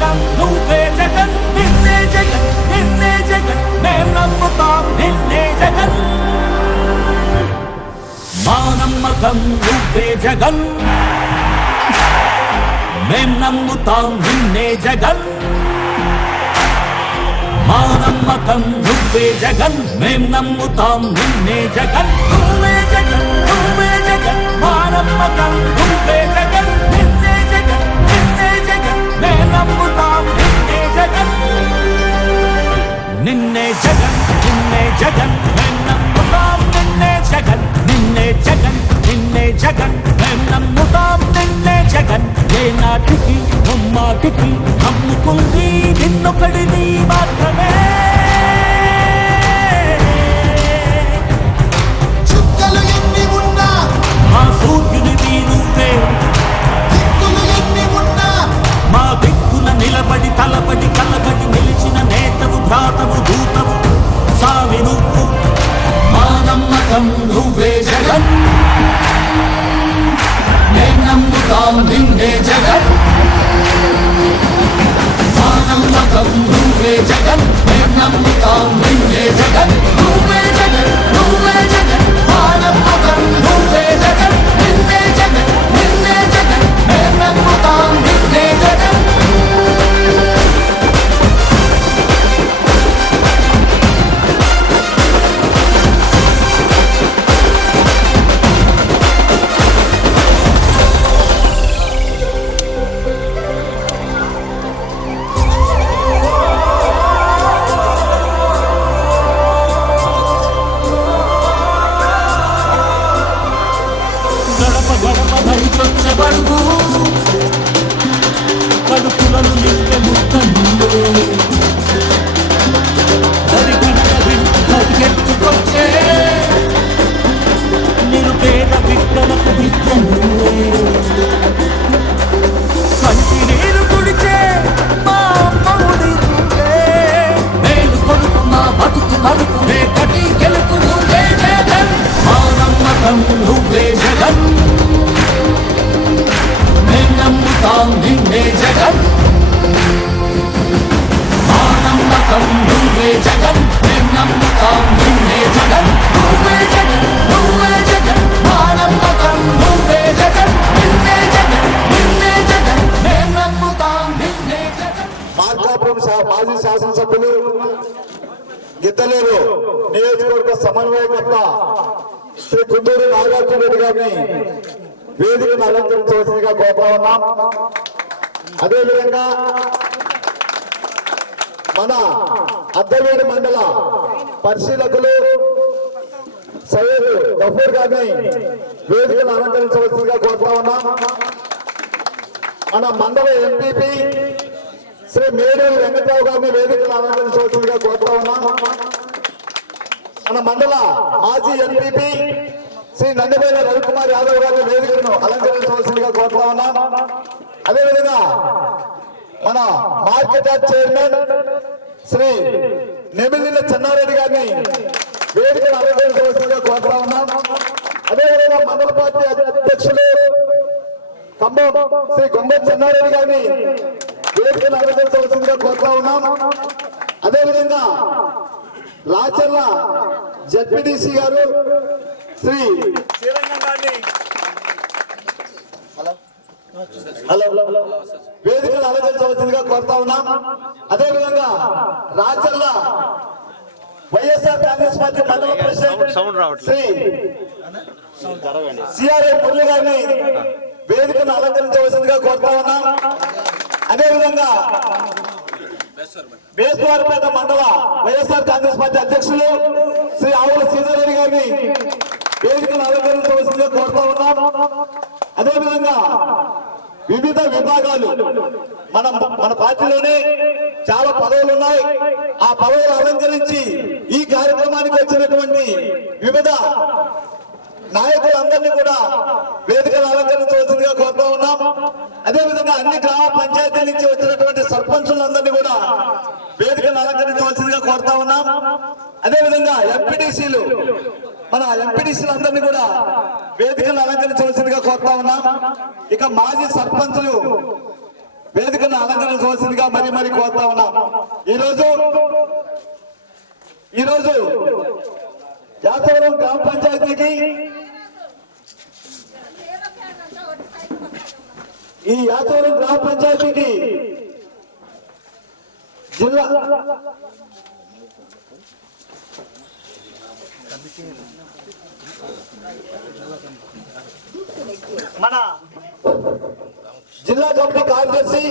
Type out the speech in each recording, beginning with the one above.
నమ్మకం నువ్వే జగన్ నిన్నే జగన్ నిన్నే జగన్ మేం నమ్ముతాం నిన్నే జగన్ మా నమ్మకం నువ్వే జగన్ మేం నమ్ముతాం నిన్నే జగన్ మా నమ్మకం నువ్వే జగన్ మేం నమ్ముతాం నిన్నే జగన్ నువ్వే జగన్ నువ్వే జగన్ మా నమ్మకం నువ్వే జగన్ నిన్నే జగన్ నిన్నే జగన్ మేం నమ్ముతాం నిన్నే జగన్ నిన్నే జగన్ నిన్నే జగన్ మేం నమ్ముతాం నిన్నే జగన్ నిన్నే జగన్ నిన్నే జగన్ మేం నమ్ముతాం నిన్నే జగన్ ఏ నాటికి ముమ్మాటికి నమ్ముకుంది నిన్నొకడిని మాత్రమే చుక్కలు ఎన్ని ఉన్నా మా సూర్యునిది నువ్వే దిక్కులు ఎన్ని ఉన్నా మా దిక్కున నిలబడి తలబడి కలబడి నిలిచిన నేతవు భ్రాతవు దూతవు సావి నువ్వు మా నమ్మకం నువ్వే జగన్ మేం నమ్ముతాం నిన్నే జగన్ మా నమ్మకం నువ్వే జగన్ మేం నమ్ముతాం నిన్నే జగన్ నువ్వే జగన్ నువ్వే జగన్ మా నమ్మకం నువ్వే జగన్ నిన్నే జగన్ నిన్నే జగన్ మేం నమ్ముతాం నిన్నే జగన్ బడుగు కడుపులను నింపే ముక్కలు పరిగెత్తుకొచ్చే నిరుపేద బిడ్డలకు బిడ్డలు కంటి నీరు కుడిచే మా అమ్మవుడి నువ్వే మేలు కొడుకు మా బతుకు మడుకు కటి గెలుపు నువ్వే జగన్ మా నమ్మకం నువ్వే జగన్ మేం నమ్ముతాం నిన్నే జగన్ మా నమ్మకం నువ్వే జగన్ మేం నమ్ముతాం నిన్నే జగన్ నువ్వే జగన్ నువ్వే జగన్ మా నమ్మకం నువ్వే జగన్ నిన్నే జగన్ నిన్నే జగన్ మేం నమ్ముతాం నిన్నే జగన్. మార్కాపురం మాజీ శాసనసభ్యులు గిద్దలేరు నియోజకవర్గ సమన్వయకర్త శ్రీ కుందూరు నాగార్జున రెడ్డి గారిని వేదికను అలంకరించవలసిందిగా కోరుతా ఉన్నాం. అదేవిధంగా మన అద్దవేడి మండల పరిశీలకులు సయ్యద్ గఫూర్ గారిని వేదికను అలంకరించవలసిందిగా కోరుతా ఉన్నాం. మన మండల ఎంపీపీ శ్రీ మేడూరు వెంకట్రావు గారిని వేదికను అలంకరించవలసిందిగా కోరుతా ఉన్నాం. మన మండల మాజీ ఎంపీపీ శ్రీ నందిబైన రవికుమార్ యాదవ్ గారిని వేదికను అలంకరించవలసిందిగా కోరుతా ఉన్నాం. అదేవిధంగా మన market yard chairman Shri Nemilina Chennareddy గారిని వేదికను అలంకరించవలసిందిగా కోరుతా ఉన్నాం. అదేవిధంగా మండల పార్టీ అధ్యక్షులు ఖమ్మం శ్రీ గుంబం చెన్నారెడ్డి గారిని వేదికను అలంకరించవలసిందిగా కోరుతా ఉన్నాం. అదేవిధంగా రాచర్ల జడ్పీటీసీ గారు శ్రీ శ్రీరంగం గారిని వేదికను అలంకరించవలసిందిగా కోరుతా ఉన్నాం. అదేవిధంగా రాచర్ల వైఎస్ఆర్ కాంగ్రెస్ పార్టీ మండల ప్రెసిడెంట్ శ్రీ సిఆర్ఏ మురళి గారిని వేదికను అలంకరించవలసిందిగా కోరుతా ఉన్నాం. అదేవిధంగా బేస్వారిపేట మండల వైఎస్ఆర్ కాంగ్రెస్ పార్టీ అధ్యక్షులు శ్రీ ఆవుల శ్రీధర్ గారిని వేదికను అలంకరించవలసిందిగా కోరుతా ఉన్నాం. అదేవిధంగా వివిధ విభాగాలు మన పార్టీలోనే చాలా పదవులు ఉన్నాయి. ఆ పదవులు అలంకరించి ఈ కార్యక్రమానికి వచ్చినటువంటి వివిధ నాయకులందరినీ కూడా వేదికలు అలంకరించవలసిందిగా కోరుతా ఉన్నాం. అదేవిధంగా అన్ని గ్రామ పంచాయతీల నుంచి వచ్చినటువంటి సర్పంచులందరినీ కూడా వేదికలు అలంకరించవలసిందిగా కోరుతా ఉన్నాం. అదేవిధంగా ఎంపీటీసీలు మన ఎంపీటీసీలందరినీ కూడా వేదికలు అలంకరించవలసిందిగా కోరుతా ఉన్నాం. ఇక మాజీ సర్పంచులు వేదికను అలంకరించవలసిందిగా మరీ కోరుతా ఉన్నాం. ఈరోజు యాచవరం గ్రామ పంచాయతీకి జిల్లా మన జిల్లా కమిటీ కార్యదర్శి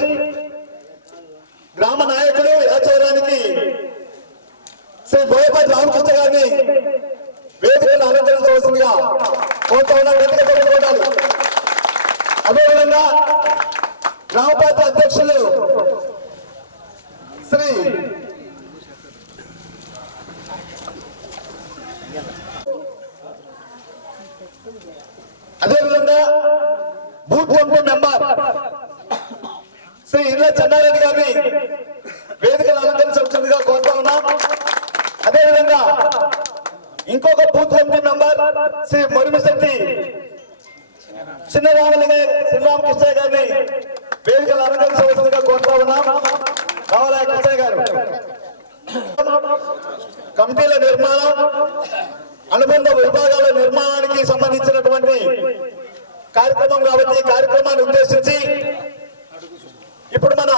గ్రామ నాయకుడు యాచవరానికి శ్రీ బోయపాటి రామకృష్ణ గారిని వేదికను అలంకరించవలసిందిగా కోరుతా ఉన్నాం. అదేవిధంగా గ్రామ పార్టీ అధ్యక్షులు శ్రీ అదేవిధంగా బూత్ కమిటీ మెంబర్ శ్రీ ఇళ్ళ చెన్నారెడ్డి గారిని వేదికను అలంకరించవలసిందిగా కోరుతా ఉన్నాం. అదేవిధంగా ఇంకొక booth committee member Shri Murimishetti Sriramakrishna గారిని వేదికలు అలంకరించవలసిందిగా కోరుతా ఉన్నాం. రావాలా కృష్ణ గారు. కమిటీల నిర్మాణం, అనుబంధ విభాగాల నిర్మాణానికి సంబంధించినటువంటి కార్యక్రమం కాబట్టి ఈ కార్యక్రమాన్ని ఉద్దేశించి ఇప్పుడు మన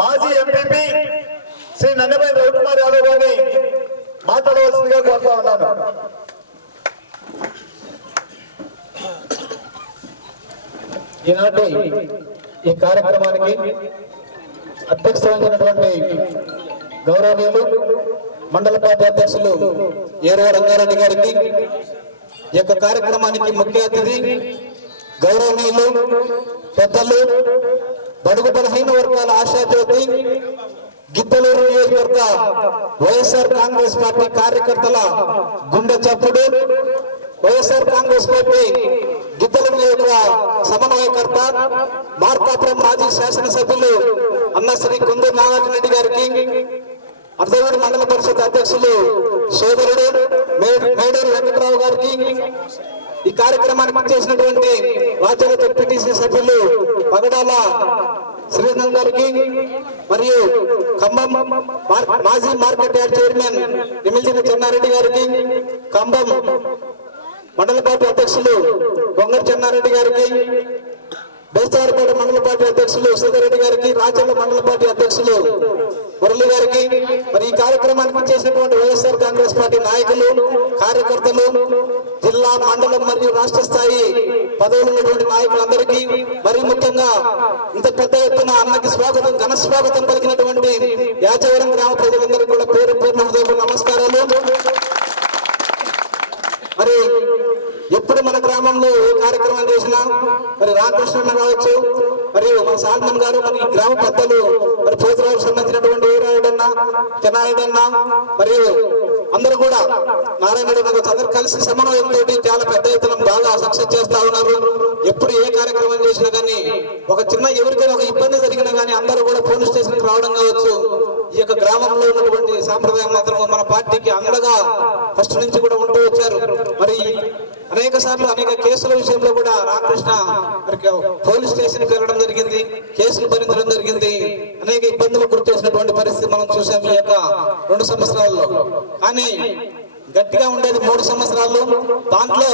మాజీ ఎంపీపీ శ్రీ నన్నపల్లి రవికుమార్ యాదవ్ గారిని మాట్లాడవలసిందిగా కోరుతా ఉన్నాను. ఈనాటి ఈ కార్యక్రమానికి అధ్యక్షత వహించినటువంటి గౌరవనీయులు మండల పార్టీ అధ్యక్షులు ఏరవ రంగారెడ్డి గారికి, ఈ యొక్క కార్యక్రమానికి ముఖ్య అతిథి గౌరవనీయులు పెద్దలు బడుగు బలహీన వర్గాల ఆశాజ్యోతి గిద్దలూరు నియోజకవర్గ వైఎస్ఆర్ కాంగ్రెస్ పార్టీ కార్యకర్తల గుండె చప్పుడు, వైఎస్ఆర్ కాంగ్రెస్ పార్టీ గిద్దలూరు నియోజక సమన్వయకర్త మార్కాపురం మాజీ శాసనసభ్యులు అన్న శ్రీ కుందూరు నాగార్జున రెడ్డి గారికి, అర్ధవూరు మండల పరిషత్ అధ్యక్షులు సోదరుడు మేడూరు వెంకటరావు గారికి, ఈ కార్యక్రమానికి చేసినటువంటి రాజ్యాంగ జెడ్పీటీసీ సభ్యులు పగడాల శ్రీధర్ గారికి, మరియు ఖమ్మం మాజీ మార్కెట్ యార్డ్ చైర్మన్ నిమిల్చిన చెన్నారెడ్డి గారికి, ఖమ్మం మండల పార్టీ అధ్యక్షులు బొంగర్ చెన్నారెడ్డి గారికి, బేస్తవారిపేట మండల పార్టీ అధ్యక్షులు సీతారెడ్డి గారికి, రాజ్యాంగ మండల పార్టీ అధ్యక్షులు మురళి గారికి, మరి ఈ కార్యక్రమానికి చేసినటువంటి వైఎస్ఆర్ కాంగ్రెస్ పార్టీ నాయకులు, కార్యకర్తలు, జిల్లా, మండలం మరియు రాష్ట్ర స్థాయి పదవులు ఉన్నటువంటి నాయకులందరికీ, మరి ముఖ్యంగా ఇంత పెద్ద ఎత్తున అన్నకి స్వాగతం, ఘన స్వాగతం పలికినటువంటి యాచవరం గ్రామ ప్రజలందరికీ కూడా పేరు హృదయపూర్వక నమస్కారాలు. మరి ఎప్పుడు మన గ్రామంలో ఏ కార్యక్రమం చేసినా మరి రామకృష్ణ కావచ్చు, మరియు మన సాల్మన్ గారు, మరి గ్రామ పెద్దలు, మరి పోతురావుకు సంబంధించినటువంటి వీరాయుడన్నా, చెన్నాయుడన్నా, మరియు అందరూ కూడా నారాయణుడు అందరూ కలిసి సమన్వయంతో చాలా పెద్ద ఎత్తున బాగా సక్సెస్ చేస్తా ఉన్నారు. ఎప్పుడు ఏ కార్యక్రమం చేసినా కానీ ఒక చిన్న ఎవరికైనా ఒక ఇబ్బంది జరిగినా కానీ అందరూ కూడా పోలీస్ స్టేషన్ కి రావడం కావచ్చు. ఈ యొక్క గ్రామంలో ఉన్నటువంటి సాంప్రదాయం మాత్రం మన పార్టీకి అండగా ఫస్ట్ నుంచి కూడా ఉంటూ వచ్చారు. మరి అనేక సార్లు అనేక కేసుల విషయంలో కూడా రామకృష్ణ పోలీస్ స్టేషన్ కి వెళ్ళడం జరిగింది, కేసులు భరించడం జరిగింది, అనేక ఇబ్బందులు గురి చేసినటువంటి పరిస్థితి మనం చూసాం ఈ యొక్క 2 సంవత్సరాల్లో. కానీ గట్టిగా ఉండేది 3 సంవత్సరాలు. దాంట్లో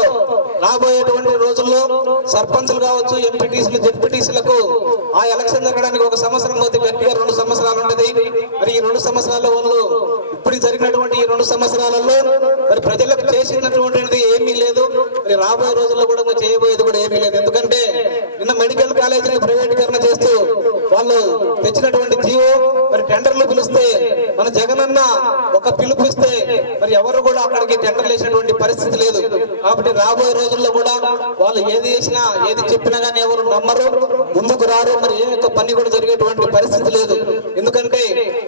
రాబోయేటువంటి రోజుల్లో సర్పంచులు కావచ్చు, ఎంపీటీసీలు, జెడ్పీటీసీలకు ఆ ఎలక్షన్ జరగడానికి 1 సంవత్సరం పోతే గట్టిగా 2 సంవత్సరాలు ఉంటుంది. మరి ఈ 2 సంవత్సరాల వాళ్ళు ఇప్పుడు జరిగినటువంటి ఈ 2 సంవత్సరాలలో మరి ప్రజలకు చేసినటువంటిది ఏమీ లేదు. మరి రాబోయే రోజుల్లో కూడా చేయబోయేది కూడా ఏమీ లేదు. ఎందుకంటే నిన్న మెడికల్ కాలేజీలు ప్రైవేటీకరణ చేస్తూ వాళ్ళు తెచ్చినటువంటి జీవో, మరి టెండర్లు పిలిస్తే మన జగనన్న ఒక పిలుపిస్తే మరి ఎవరు కూడా అక్కడికి టెండర్లు వేసినటువంటి పరిస్థితి లేదు. కాబట్టి రాబోయే రోజుల్లో కూడా వాళ్ళు ఏది చేసినా ఏది చెప్పినా కానీ ఎవరు నమ్మరు, ముందుకు రారు. మరి ఏ యొక్క పని కూడా జరిగేటువంటి పరిస్థితి లేదు. ఎందుకంటే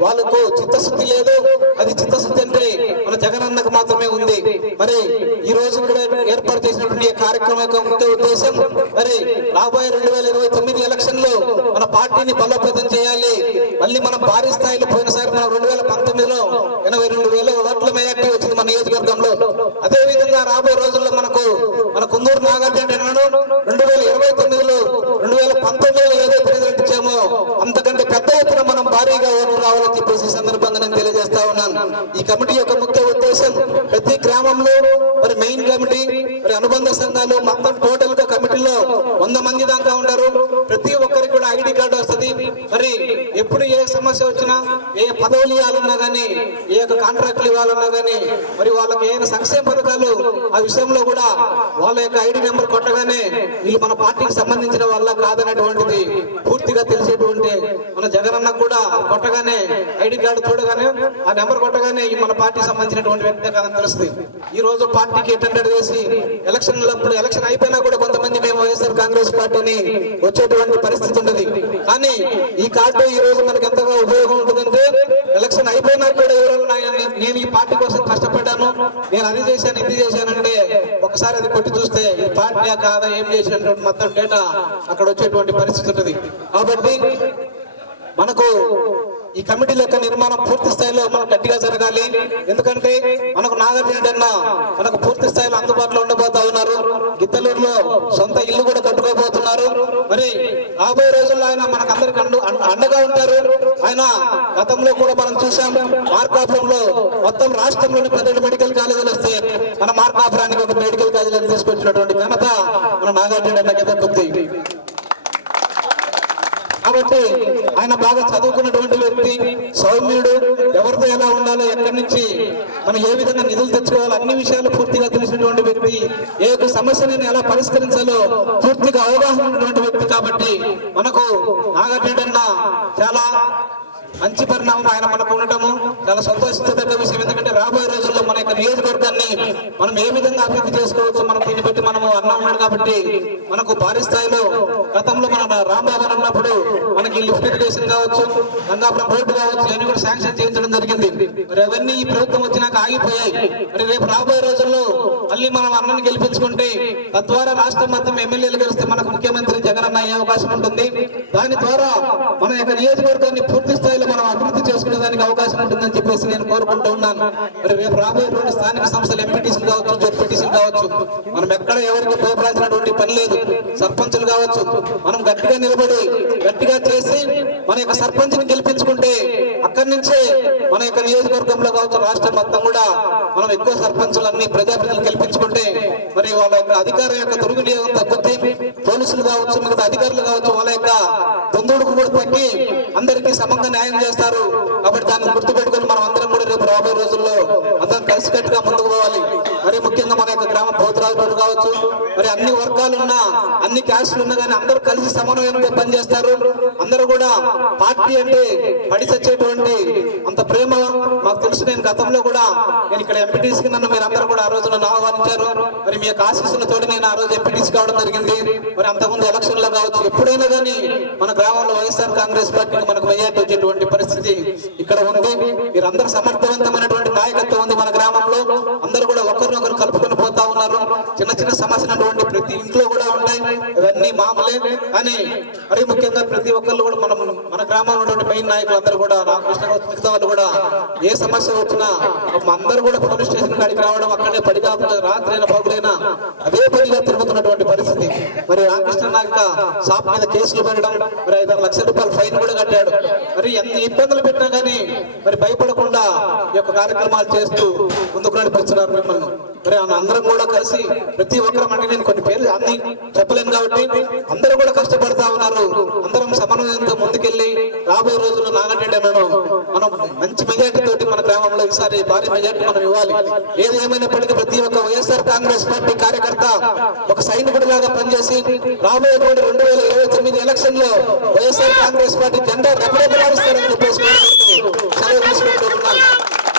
వాళ్ళకు చిత్తశుద్ధి లేదు. అది చిత్తశుద్ధి అంటే మన జగనన్నకు మాత్రమే ఉంది. మరి ఈ రోజు కూడా ఏర్పాటు చేసినటువంటి కార్యక్రమం యొక్క ముఖ్య ఉద్దేశం మరి రాబోయే 2029 ఎలక్షన్ లో మన పార్టీని బలోపేతం చేయాలి. మళ్ళీ మనం భారీ స్థాయిలో పోయినసారి మనం 2019లో 82,000 ఓట్ల మెజార్టీ వచ్చింది మన నియోజకవర్గంలో. అదే విధంగా రాబోయే రోజుల్లో మన కుందూరు నాగార్జున 2029లో 2019లో ఏదైతే రిజల్ట్ ఇచ్చామో అనుబంధ సంఘాలు మొత్తం టోటల్ గా కమిటీలో 100 మంది దాకా ఉంటారు. ప్రతి ఒక్కరికి కూడా ఐడి కార్డు వస్తుంది. మరి ఎప్పుడు ఏ సమస్య వచ్చినా, ఏ పదవులు ఇవ్వాలన్నా కానీ, ఏ యొక్క కాంట్రాక్ట్లు ఇవ్వాలన్నా కానీ, మరి వాళ్ళకి ఏ సంక్షేమ పథకాలు ఆ విషయంలో కూడా వాళ్ళ యొక్క ఐడి నెంబర్ కొట్టగానే వీళ్ళు మన పార్టీకి సంబంధించిన వాళ్ళ కాదనేటువంటిది పూర్తిగా తెలిసేటువంటి మన జగనన్న కూడా కొట్టగానే ఐడి కార్డు చూడగానే ఆ నెంబర్ కొట్టగానే ఈ మన పార్టీకి సంబంధించినటువంటి వ్యక్తి కాదని తెలుస్తుంది. ఈ రోజు పార్టీకి అటెండెడ్ చేసి ఎలక్షన్లప్పుడు ఎలక్షన్ అయిపోయినా కూడా కొంతమంది మేము వైఎస్ఆర్ కాంగ్రెస్ పార్టీని వచ్చేటువంటి పరిస్థితి ఉన్నది. కానీ ఈ కార్డు ఈ రోజు మనకి ఎంతగా ఉపయోగం ఉంటుందంటే, ఎలక్షన్ అయిపోయినా కూడా ఎవరైనా నేను ఈ పార్టీ కోసం కష్టపడ్డాను, నేను అది చేశాను ఇది చేశానంటే ఒకసారి అది కొట్టి చూస్తే ఈ పార్టీ కాదా ఏం చేసినటువంటి మొత్తం డేటా అక్కడ వచ్చేటువంటి పరిస్థితి ఉంటుంది. కాబట్టి మనకు ఈ కమిటీల యొక్క నిర్మాణం పూర్తి స్థాయిలో మనకు గట్టిగా జరగాలి. ఎందుకంటే మనకు నాగార్జున అన్న మనకు పూర్తి స్థాయిలో అందుబాటులో ఉండబోతా ఉన్నారు. గిద్దలూరులో సొంత ఇల్లు కూడా కట్టుకోబోతున్నారు. మరి రాబోయే రోజుల్లో ఆయన మనకు అందరికి అండగా ఉంటారు. ఆయన గతంలో కూడా మనం చూసాం, మార్కాపురంలో మొత్తం రాష్ట్రంలోని 12 మెడికల్ కాలేజీలు వస్తే మన మార్కాపురానికి ఒక మెడికల్ కాలేజీలను తీసుకొచ్చినటువంటి ఘనత మన నాగార్జున అన్నకి దక్కుతుంది. కాబట్టి ఆయన బాగా చదువుకున్నటువంటి వ్యక్తి, సౌమ్యుడు, ఎవరితో ఎలా ఉండాలో, ఎక్కడి నుంచి మనం ఏ విధంగా నిధులు తెచ్చుకోవాలో అన్ని విషయాలు పూర్తిగా తెలిసినటువంటి వ్యక్తి, ఏ యొక్క సమస్యని ఎలా పరిష్కరించాలో పూర్తిగా అవగాహన ఉన్నటువంటి వ్యక్తి. కాబట్టి మనకు నాగార్జున చాలా మంచి పరిణామం ఆయన మనకు ఉండటము చాలా సంతోషించదగ్గ విషయం. ఎందుకంటే రాబోయే రోజుల్లో మన యొక్క నియోజకవర్గాన్ని మనం ఏ విధంగా అభివృద్ధి చేసుకోవచ్చు, మనం దీన్ని బట్టి మనము అన్నా ఉన్నాడు. కాబట్టి మనకు భారీ స్థాయిలో గతంలో మన రాంబాబు ఉన్నప్పుడు మనకి లిఫ్ట్ ఇరిగేషన్ కావచ్చు, గంగాపురం రోడ్డు కావచ్చు, ఇవన్నీ కూడా శాంక్షన్ చేయించడం జరిగింది. మరి అవన్నీ ఈ ప్రభుత్వం వచ్చినాక ఆగిపోయాయి. మరి రేపు రాబోయే రోజుల్లో మళ్ళీ మనం అన్నని గెలిపించుకుంటే, తద్వారా రాష్ట్రం మొత్తం ఎమ్మెల్యేలు గెలిస్తే మనకు ముఖ్యమంత్రి జగన్ అయ్యే అవకాశం ఉంటుంది. దాని ద్వారా మన యొక్క నియోజకవర్గాన్ని పూర్తి స్థాయిలో మనం అభివృద్ధి చేసుకునే దానికి అవకాశం ఉంటుందని చెప్పేసి నేను కోరుకుంటూ ఉన్నాను. మరి రేపు రాబోయేటువంటి స్థానిక సంస్థలు ఎంపీటీసీలు కావచ్చు, జెడ్పీటీసీలు కావచ్చు, మనం ఎక్కడ ఎవరికి భయపడాల్సినటువంటి పని లేదు. సర్పంచులు కావచ్చు, మనం గట్టిగా నిలబడి గట్టిగా చేసి మన యొక్క సర్పంచ్ని గెలిపించుకుంటే అక్కడి నుంచే మన యొక్క నియోజకవర్గంలో కావచ్చు, రాష్ట్రం మొత్తం కూడా మనం ఎక్కువ సర్పంచులన్నీ ప్రజాప్రతినిధులు గెలిపించుకుంటే మరి వాళ్ళ యొక్క అధికారం యొక్క దుర్వినియోగం తగ్గుద్ది. పోలీసులు కావచ్చు, మిగతా అధికారులు కావచ్చు, వాళ్ళ యొక్క దొందుడుకు కూడా తగ్గి అందరికీ సమంగా న్యాయం చేస్తారు. కాబట్టి దాన్ని గుర్తుపెట్టుకుని మనం అందరం కూడా రేపు రాబోయే రోజుల్లో అందరం కలిసికట్టుగా ముందుకు పోవాలి. మరి ముఖ్యంగా మన యొక్క గ్రామ పోతురాజు కావచ్చు, మరి అన్ని వర్గాలు ఉన్నా, అన్ని క్యాస్టులు ఉన్నా కానీ అందరూ కలిసి సమన్వయంతో పనిచేస్తారు. అందరూ కూడా పార్టీ అంటే పడి చచ్చేటువంటి అంత ప్రేమ మాకు తెలుసు. నేను గతంలో కూడా నేను ఇక్కడ ఎంపీటీసీకి నన్ను మీరు అందరూ కూడా ఆ రోజు నన్ను ఆహ్వానించారు. మరి మీ యొక్క ఆశీస్సులతోటి నేను ఆ రోజు ఎంపీటీసీ కావడం జరిగింది. మరి అంతకుముందు ఎలక్షన్లో కావచ్చు, ఎప్పుడైనా కానీ మన గ్రామంలో వైఎస్ఆర్ కాంగ్రెస్ పార్టీకి మనకు మెజార్టీ వచ్చేటువంటి పరిస్థితి ఇక్కడ ఉంది. మీరందరూ సమర్థవంతమైనటువంటి నాయకత్వం ఉంది మన గ్రామంలో. అందరూ కూడా ఒకరినొకరు కలుపుకొని పోతా ఉన్నారు. చిన్న చిన్న సమస్యలు ప్రతి ఇంట్లో కూడా ఉంటాయి, ఇవన్నీ మామూలే. కానీ మరి ముఖ్యంగా ప్రతి ఒక్కళ్ళు కూడా మన గ్రామంలో ఉన్నటువంటి మెయిన్ నాయకులు అందరూ కూడా, రామకృష్ణ మిగతా వాళ్ళు కూడా ఏ సమస్య వచ్చినా అందరూ కూడా పోలీస్ స్టేషన్ కాడికి రావడం, అక్కడే పడి కాకుండా రాత్రైనా పగులైనా అదే పనిగా తిరుగుతున్నటువంటి పరిస్థితి. మరి రామకృష్ణ నాయక షాప్ మీద కేసులు పెట్టడం, మరి 5-6 లక్షల రూపాయల ఫైన్ కూడా కట్టాడు. మరి ఎన్ని ఇబ్బందులు పెట్టినా కానీ మరి భయపడకుండా ఈ యొక్క కార్యక్రమాలు చేస్తూ ముందుకు నడిపిస్తున్నారు మిమ్మల్ని. మరి అందరం కూడా కలిసి ప్రతి ఒక్కరు, అంటే నేను కొన్ని పేర్లు అన్ని చెప్పలేను కాబట్టి అందరూ కూడా కష్టపడతా ఉన్నారు. అందరం సమన్వయంతో ముందుకెళ్ళి రాబోయే రోజుల్లో నాగరెడ్డి మనం మంచి మెజార్టీ తోటి మన గ్రామంలో ఈసారి భారీ మెజార్టీ మనం ఇవ్వాలి. ఏది ఏమైనప్పటికీ ప్రతి ఒక్క వైఎస్ఆర్ కాంగ్రెస్ పార్టీ కార్యకర్త ఒక సైనికుడి లాగా పనిచేసి రాబోయే 2029 ఎలక్షన్ లో వైఎస్ఆర్ కాంగ్రెస్ పార్టీ జెండా రెపరెపలాడిస్తారని చెప్పేసి సెలవు తీసుకుంటున్నాను.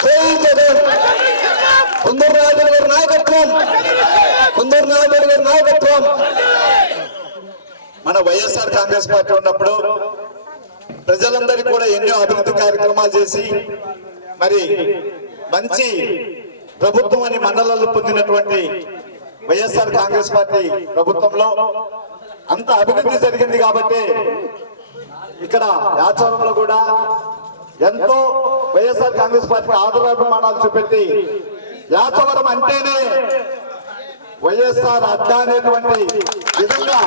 జై జగన్. కుందూరు నాగరెడ్డి గారి నాయకత్వం, కుందూరు నాగరెడ్డి గారి నాయకత్వం. మన వైఎస్ఆర్ కాంగ్రెస్ పార్టీ ఉన్నప్పుడు ప్రజలందరికీ కూడా ఎన్నో అభివృద్ధి కార్యక్రమాలు చేసి మరి మంచి ప్రభుత్వం అని మండలాలు పొందినటువంటి వైఎస్ఆర్ కాంగ్రెస్ పార్టీ ప్రభుత్వంలో అంత అభివృద్ధి జరిగింది. కాబట్టి ఇక్కడ యాచవరంలో కూడా ఎంతో వైఎస్ఆర్ కాంగ్రెస్ పార్టీ ఆదరాభిమానాలు చూపెట్టి యాచవరం అంటేనే వైఎస్ఆర్ అడ్డా అనేటువంటి విధంగా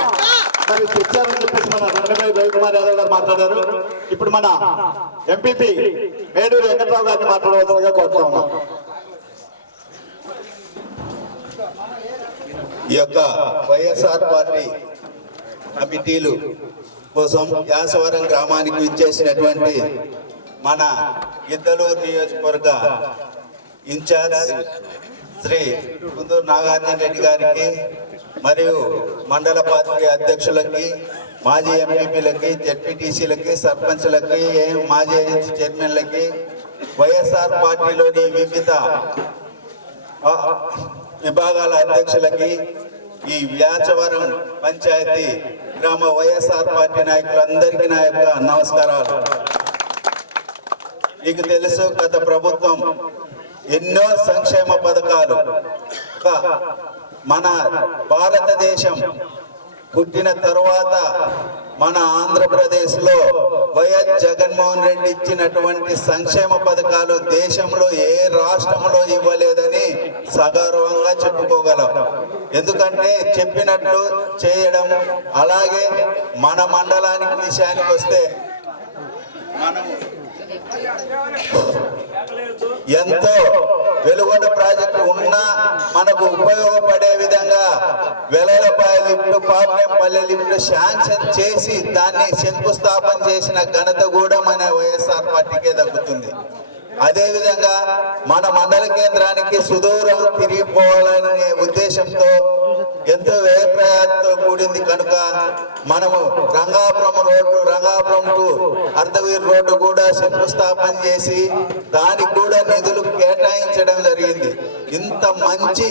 మరి తెచ్చారని చెప్పేసి మన రంగమయ్య రవికుమార్ యాదవ్ గారు మాట్లాడారు. ఇప్పుడు మన ఎంపీపీ మేడూరు వెంకట్రావు గారిని మాట్లాడవలసిందిగా కోరుతా ఉన్నాం. ఈ యొక్క వైఎస్ఆర్ పార్టీ కమిటీలు కోసం యాసవరం గ్రామానికి ఇచ్చేసినటువంటి మన గిద్దలూరు నియోజకవర్గ ఇన్ఛార్జ్ శ్రీ కుందూరు నాగార్జున రెడ్డి గారికి మరియు మండల పార్టీ అధ్యక్షులకి, మాజీ ఎంపీపీలకి, జెడ్పీటీసీలకి, సర్పంచ్లకి, మాజీ చైర్మన్లకి, వైఎస్ఆర్ పార్టీలోని వివిధ విభాగాల అధ్యక్షులకి, ఈ వ్యాచవరం పంచాయతీ గ్రామ వైఎస్ఆర్ పార్టీ నాయకులందరికీ నా యొక్క నమస్కారాలు. మీకు తెలుసు, గత ప్రభుత్వం ఎన్నో సంక్షేమ పథకాలు మన భారతదేశం పుట్టిన తరువాత మన ఆంధ్రప్రదేశ్లో వైఎస్ జగన్మోహన్ రెడ్డి ఇచ్చినటువంటి సంక్షేమ పథకాలు దేశంలో ఏ రాష్ట్రంలో ఇవ్వలేదని సగర్వంగా చెప్పుకోగలం. ఎందుకంటే చెప్పినట్లు చేయడం. అలాగే మన మండలానికి విషయానికి వస్తే మనం ఎంతో వెలుగొండ ప్రాజెక్టు ఉన్నా మనకు ఉపయోగపడే విధంగా వెలలపాయ లిఫ్ట్, పాపనేపల్లి లిఫ్ట్ శాంక్షన్ చేసి దాన్ని శంకుస్థాపన చేసిన ఘనత కూడా మన వైఎస్ఆర్ పార్టీకే దక్కుతుంది. అదేవిధంగా మన మండల కేంద్రానికి సుదూరం తిరిగిపోవాలనే ఉద్దేశంతో ఎంతో వ్యయ ప్రయాసంతో కూడింది కనుక మనము రంగాపురం టు అర్ధవీర్ రోడ్డు కూడా శంకుస్థాపన చేసి దానికి కూడా నిధులు కేటాయించడం జరిగింది. ఇంత మంచి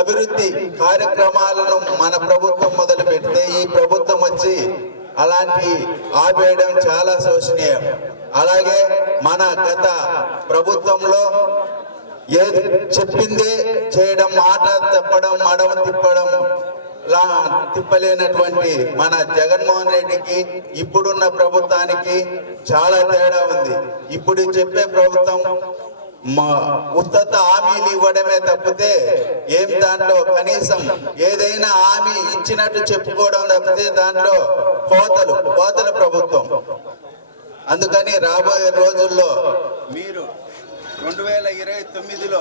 అభివృద్ధి కార్యక్రమాలను మన ప్రభుత్వం మొదలు పెడితే ఈ ప్రభుత్వం వచ్చి అలాంటి ఆపేయడం చాలా శోచనీయం. అలాగే మన గత ప్రభుత్వంలో ఏది చెప్పిందే చేయడం, మాట తప్పడం, మడవ తిప్పలేనటువంటి మన జగన్మోహన్ రెడ్డికి ఇప్పుడున్న ప్రభుత్వానికి చాలా తేడా ఉంది. ఇప్పుడు చెప్పే ప్రభుత్వం ఉత్తత హామీలు ఇవ్వడమే తప్పితే ఏం దాంట్లో కనీసం ఏదైనా హామీ ఇచ్చినట్టు చెప్పుకోవడం తప్పితే దాంట్లో కోతల ప్రభుత్వం. అందుకని రాబోయే రోజుల్లో మీరు 2029లో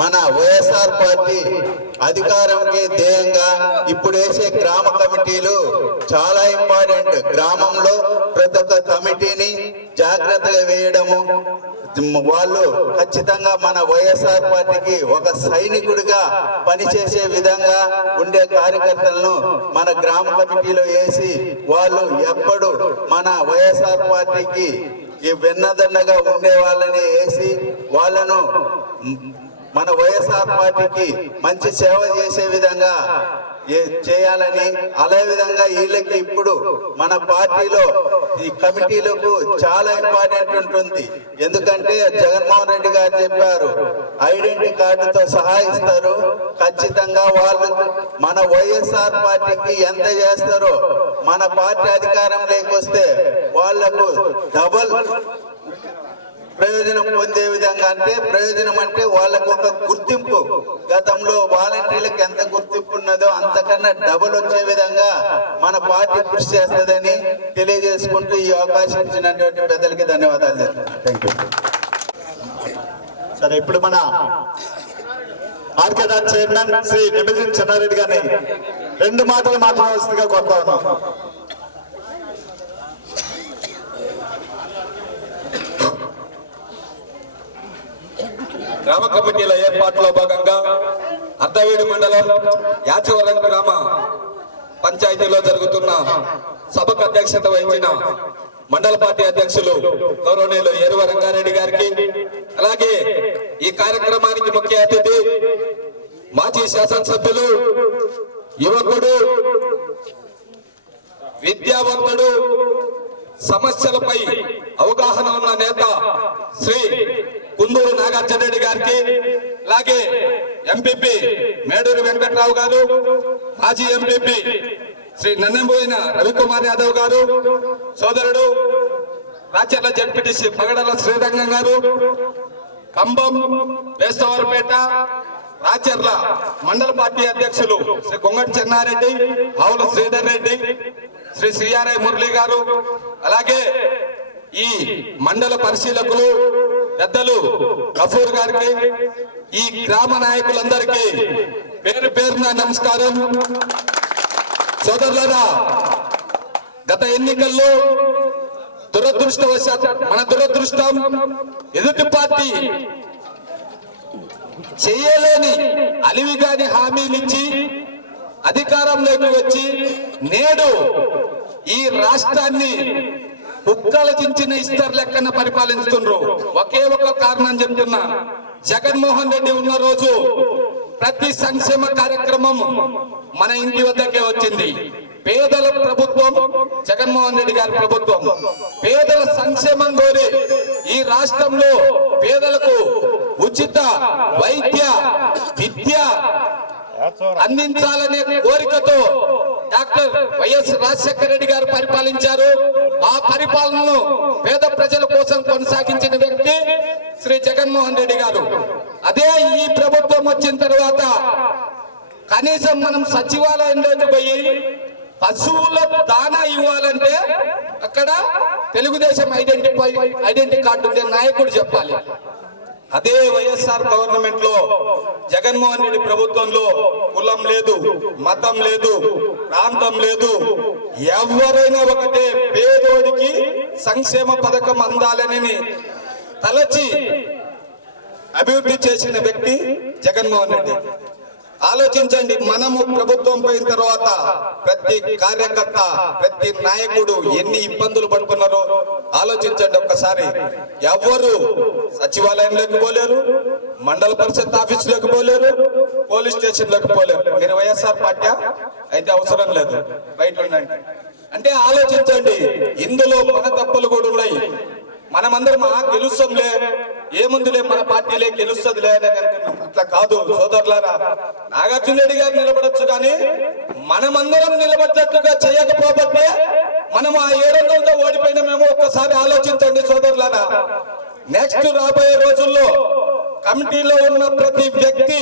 మన వైఎస్ఆర్ పార్టీ అధికారంకే ధ్యేయంగా ఇప్పుడు వేసే గ్రామ కమిటీలు చాలా ఇంపార్టెంట్. గ్రామంలో ప్రతి ఒక్క కమిటీని జాగ్రత్తగా వేయడము, వాళ్ళు ఖచ్చితంగా మన వైఎస్ఆర్ పార్టీకి ఒక సైనికుడిగా పనిచేసే విధంగా ఉండే కార్యకర్తలను మన గ్రామ కమిటీలో వేసి వాళ్ళు ఎప్పుడు మన వైఎస్ఆర్ పార్టీకి ఈ వెన్నదండగా ఉండే వాళ్ళని వేసి వాళ్ళను మన వైఎస్ఆర్ పార్టీకి మంచి సేవ చేసే విధంగా చేయాలని, అదే విధంగా వీళ్ళకి ఇప్పుడు మన పార్టీలో ఈ కమిటీలకు చాలా ఇంపార్టెంట్ ఉంటుంది. ఎందుకంటే జగన్మోహన్ రెడ్డి గారు చెప్పారు, ఐడెంటిటీ కార్డుతో సహా ఇస్తారు. ఖచ్చితంగా వాళ్ళు మన వైఎస్ఆర్ పార్టీకి ఎంత చేస్తారో మన పార్టీ అధికారం లేకొస్తే వాళ్లకు డబల్ ప్రయోజనం పొందే విధంగా, అంటే ప్రయోజనం అంటే వాళ్ళకు ఒక గుర్తింపు, గతంలో వాలంటీర్లకు ఎంత గుర్తింపు ఉన్నదో అంతకన్నా డబుల్ వచ్చే విధంగా మన పార్టీ కృషి చేస్తుందని తెలియజేసుకుంటూ ఈ అవకాశం ఇచ్చినటువంటి పెద్దలకి ధన్యవాదాలు చెప్తున్నాను. సరే, ఇప్పుడు మన ఆర్కేదార్ చైర్మన్ శ్రీ నిమిజన్ చెన్నారెడ్డి గారిని 2 మాటలు మాట్లాడవలసిందిగా కోరుతా ఉన్నాం. గ్రామ కమిటీల ఏర్పాటులో భాగంగా అర్ధవీడు మండలం యాచవరం గ్రామ పంచాయతీలో జరుగుతున్న సభకు అధ్యక్షత వహించిన మండల పార్టీ అధ్యక్షులు గౌరవనీయులు ఏరువ రంగారెడ్డి గారికి, అలాగే ఈ కార్యక్రమానికి ముఖ్య అతిథి మాజీ శాసనసభ్యులు, యువకుడు, విద్యావంతుడు, సమస్యలపై అవగాహన ఉన్న నేత శ్రీ కుందూరు నాగార్జున రెడ్డి గారికి, అలాగే ఎంపీపీ మేడూరు వెంకట్రావు గారు, మాజీ ఎంపీపీ శ్రీ నన్నెంబోయిన రవికుమార్ యాదవ్ గారు, సోదరుడు రాచర్ల జడ్పీటీసీ పగడల శ్రీరంగం గారు, కంబం వేస్తవారిపేట రాచర్ల మండల పార్టీ అధ్యక్షులు శ్రీ కొంగటి చెన్నారెడ్డి, ఆవుల శ్రీధర్ రెడ్డి, శ్రీ సిఆర్ఐ మురళి గారు, అలాగే ఈ మండల పరిశీలకులు పెద్దలు గఫూర్ గారికి, ఈ గ్రామ నాయకులందరికీ పేరు పేరున నమస్కారం. సోదరులారా, గత ఎన్నికల్లో దురదృష్టవశాత్తు మన దురదృష్టం ఎదుటి పార్టీ చేయలేని అలివిగాని హామీలిచ్చి అధికారంలోకి వచ్చి నేడు ఈ రాష్ట్రాన్ని కుక్కల చించిన ఇస్తర్ లెక్కన పరిపాలిస్తున్నారు. ఒకే ఒక కారణం చెప్తున్నా, జగన్మోహన్ రెడ్డి ఉన్న రోజు ప్రతి సంక్షేమ కార్యక్రమం మన ఇంటి వద్దకే వచ్చింది. పేదల ప్రభుత్వం జగన్మోహన్ రెడ్డి గారి ప్రభుత్వం. పేదల సంక్షేమం కోరి ఈ రాష్ట్రంలో పేదలకు ఉచిత వైద్య విద్య అందించాలనే కోరికతో డాక్టర్ వైఎస్ రాజశేఖర రెడ్డి గారు పరిపాలించారు. ఆ పరిపాలనను పేద ప్రజల కోసం కొనసాగించిన వ్యక్తి శ్రీ జగన్మోహన్ రెడ్డి గారు. అదే ఈ ప్రభుత్వం వచ్చిన తర్వాత కనీసం మనం సచివాలయంలోకి పోయి పశువుల దానా ఇవ్వాలంటే అక్కడ తెలుగుదేశం ఐడెంటిటీ కార్డు ఉండే నాయకుడు చెప్పాలి. అదే వైఎస్ఆర్ గవర్నమెంట్ లో జగన్మోహన్ రెడ్డి ప్రభుత్వంలో కులం లేదు, మతం లేదు, ప్రాంతం లేదు, ఎవరైనా ఒకటే పేదోడికి సంక్షేమ పథకం అందాలని తలచి అభివృద్ధి చేసిన వ్యక్తి జగన్మోహన్ రెడ్డి. ఆలోచించండి, మనము ప్రభుత్వం పోయిన తర్వాత ప్రతి కార్యకర్త, ప్రతి నాయకుడు ఎన్ని ఇబ్బందులు పడుతున్నారో ఆలోచించండి ఒక్కసారి. ఎవరు సచివాలయంలోకి పోలేరు, మండల పరిషత్ ఆఫీసులోకి పోలేరు, పోలీస్ స్టేషన్లోకి పోలేరు. మీరు వైఎస్ఆర్ పార్టీ అయితే అవసరం లేదు, బయట ఉండండి అంటే ఆలోచించండి. ఇందులో మన తప్పులు కూడా ఉన్నాయి. మనమందరం గెలుస్తాంలే, ఏముందిలే మన పార్టీలే గెలుస్తుందిలే అని అనుకున్నాం. అట్లా కాదు సోదరులారా. నాగార్జున రెడ్డి గారు నిలబడొచ్చు, కానీ మనమందరం నిలబడ్డట్టుగా చేయకపోతే మనం ఆ 700తో ఓడిపోయినామేమో. ఒక్కసారి ఆలోచించండి సోదరులారా. నెక్స్ట్ రాబోయే రోజుల్లో కమిటీలో ఉన్న ప్రతి వ్యక్తి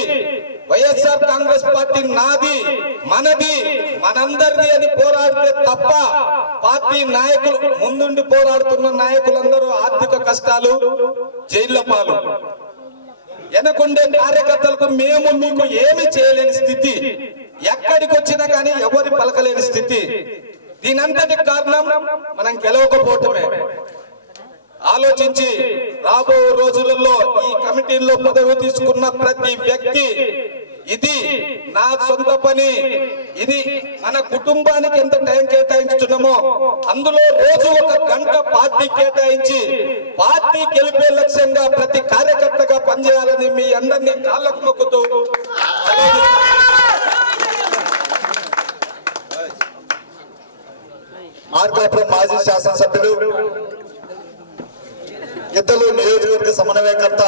వైఎస్ఆర్ కాంగ్రెస్ పార్టీ నాది, మనది, మనందరిది అని పోరాడితే తప్ప పార్టీ నాయకులు ముందుండి పోరాడుతున్న నాయకులందరూ ఆర్థిక కష్టాలు, జైళ్ల పాలు. వెనకుండే కార్యకర్తలకు మేము మీకు ఏమి చేయలేని స్థితి, ఎక్కడికి వచ్చినా కానీ ఎవరి పలకలేని స్థితి. దీనంతటి కారణం మనం గెలవకపోవటమే. ఆలోచించి రాబో రోజులలో ఈ కమిటీల్లో పదవి తీసుకున్న ప్రతి వ్యక్తి ఇది నా సొంత పని, ఇది మన కుటుంబానికి ఎంత టైం కేటాయించుతున్నామో అందులో రోజు 1 గంట పార్టీ కేటాయించి పార్టీ గెలిపే లక్ష్యంగా ప్రతి కార్యకర్తగా పనిచేయాలని మీ అందరినీ కాళ్ళకు మొక్కుతూ మార్కాపురం మాజీ శాసనసభ్యులు, ఇద్దరు నియోజకవర్గ సమన్వయకర్త